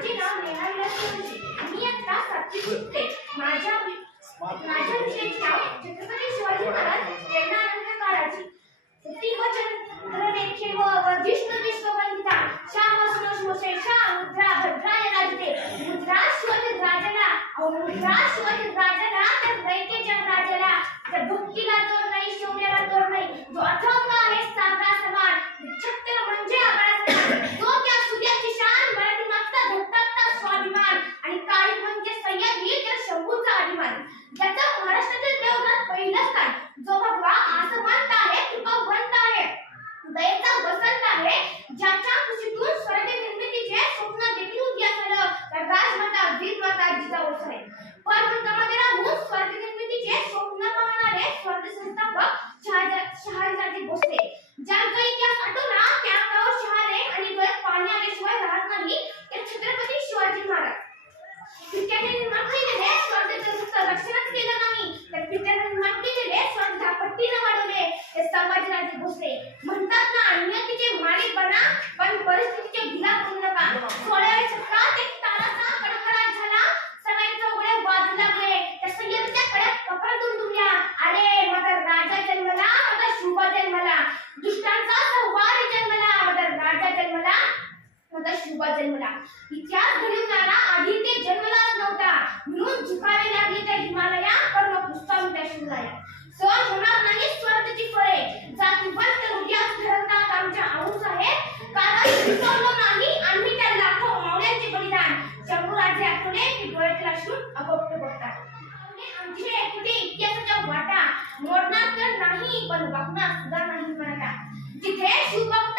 माझे नाव नेहाविला शिवाजी मी आता सातवी शिकते. माझ्या माझ्या विषयाचे नाव छत्रपती शिवाजी महाराज यांना अनंत काळाची ती वचन व जिष्णू विश्ववंदिता श्याम स्मोशे श्याम मुद्रा भद्राय राजते मुद्रा अहो मुद्रा that जन्मला इतिहास घडवणारा आधी ते जन्मलाच नव्हता. म्हणून झुकावे लागले त्या हिमालया कर्म पुस्तकाहून त्या शिवराया सहन होणार नाही स्वर्गाची फळे जातीवंत हृदयास धरतात आमच्या आऊस आहे कारण विसरलो नाही आम्ही त्या लाखो मावळ्यांचे बलिदान. शंभूराजे आठवले की डोळ्यातील शूट अगोप्त बघतात. आमचे हे कुठे इतिहासाच्या वाटा. मोडणार तर नाही पण वागणार सुद्धा नाही मराठा जिथे शिवभक्त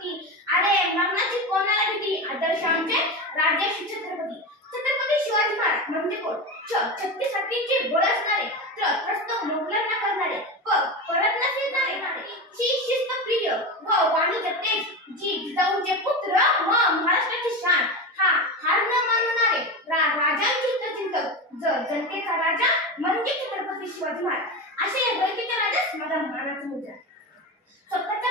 भल्यांची होती अरे मरणाची कोणाला भीती आदर्श आमचे राजर्षी छत्रपती छत्रपती शिवाजी महाराज. म्हणजे कोण? छ छत्तीस हत्तीचे गोळ असणारे त्र त्रस्त मोगलांना करणारे प परत न फिरणारे ची शिस्त प्रिय व वाणीचे तेज जी जिजाऊचे पुत्र व महाराष्ट्राची शान. हा हार न मानणारे रा राजांचे चिंतक ज जनतेचा राजा म्हणजे छत्रपती शिवाजी महाराज. असे या बैठकीच्या राजास माझा मानाचा मुद्रा स्वतःच्या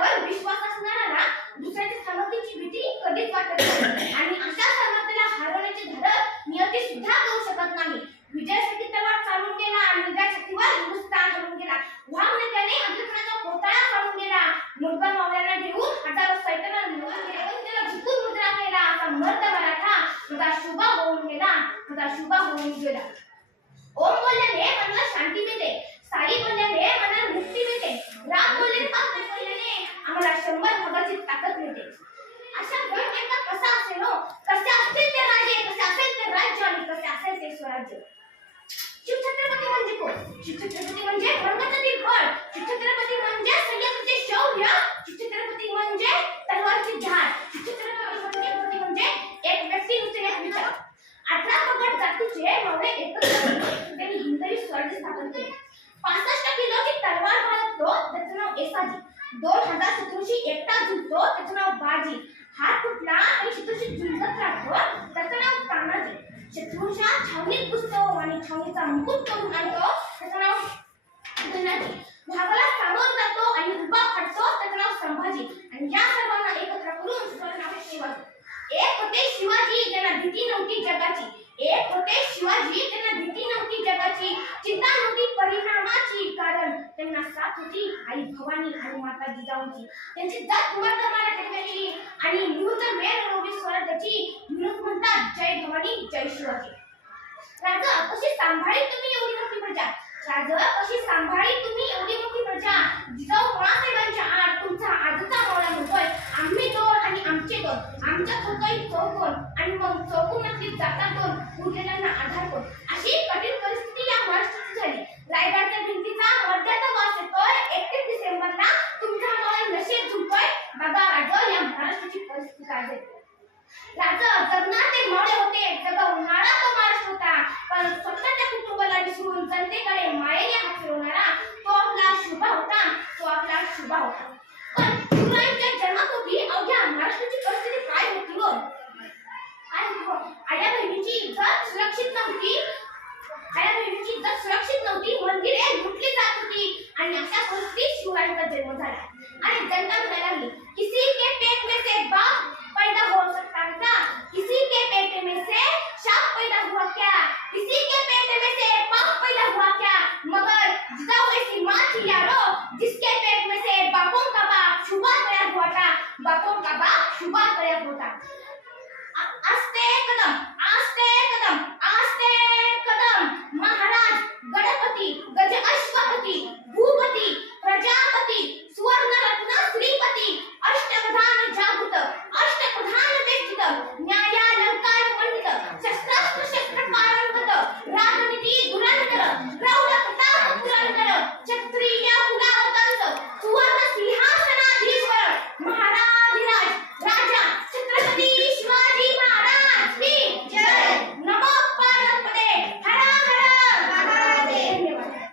मनगटावर विश्वास असणाऱ्याला दुसऱ्याच्या समर्थीची भीती कधीच वाटत नाही. आणि अशा समर्थेला हरवण्याची धडक नियती सुद्धा करू शकत नाही. विजयासाठी तलवार चालून गेला आणि विजयाशक्तीवर हिंदुस्थान चालून गेला. वाम त्याने अग्रखणाचा पोताळा काढून गेला मुलगा मावळ्याला घेऊन हजारो सैताना निवडून गेले त्याला झुकून मुद्रा केला. असा मर्द मराठा तुझा शुभा होऊन गेला. तुझा शुभा होऊन गेला. ओम बोलल्याने मनाला शांती मिळते साई बोलल्याने मनाला मुक्ती मिळते राम बोलल्याने पाच बोलल्याने आम्हाला शंभर भागाची ताकद मिळते अशा गण एकदा कसा असेल हो कसे असतील ते राजे कसे असेल ते राज्य आणि कसे राज्य. ते शिवछत्रपती म्हणजे कोण? शिवछत्रपती म्हणजे रंगतती फळ शिवछत्रपती म्हणजे सह्याद्रीचे शौर्य. शिवछत्रपती म्हणजे तलवारची झाड. शिवछत्रपती म्हणजे एक व्यक्ती नुसते एक विचार. अठरा पगड जातीचे मावळे एकत्र त्यांनी हिंदवी स्वराज्य स्थापन केले. पासष्ट किलोची तलवार बाळगतो त्याचं नाव एसाजी. दोन हजार शत्रूशी एकटा झुंजतो त्याचं नाव बाजी. हात तुटला आणि शत्रूशी झुंजत राहतो. त्याचं नाव तानाजी. शत्रूच्या छावणीत घुसतो आणि छावणीचा मुकुट करून आणतो त्याचं नाव धनाजी भागाला सामोर जातो आणि उभा फाटतो त्याचं नाव संभाजी. आणि या सर्वांना एकत्र करून दुसरं नाव शिवाजी. एक होते शिवाजी त्यांना भीती नव्हती जगाची. एक होते शिवाजी त्यांना भीती नव्हती जगाची. चिंता नव्हती परिणामाची कारण त्यांना साथ होती आई भवानी आणि माता जिजाऊंची त्यांची जात मर्द मराठी आणि निवृत्त वेळ भवानी राजा कशी सांभाळी तुम्ही एवढी मोठी प्रजा. राजा कशी सांभाळी तुम्ही एवढी मोठी प्रजा. जिजाऊ मुळासाहेबांच्या आड तुमचा ഞാൻ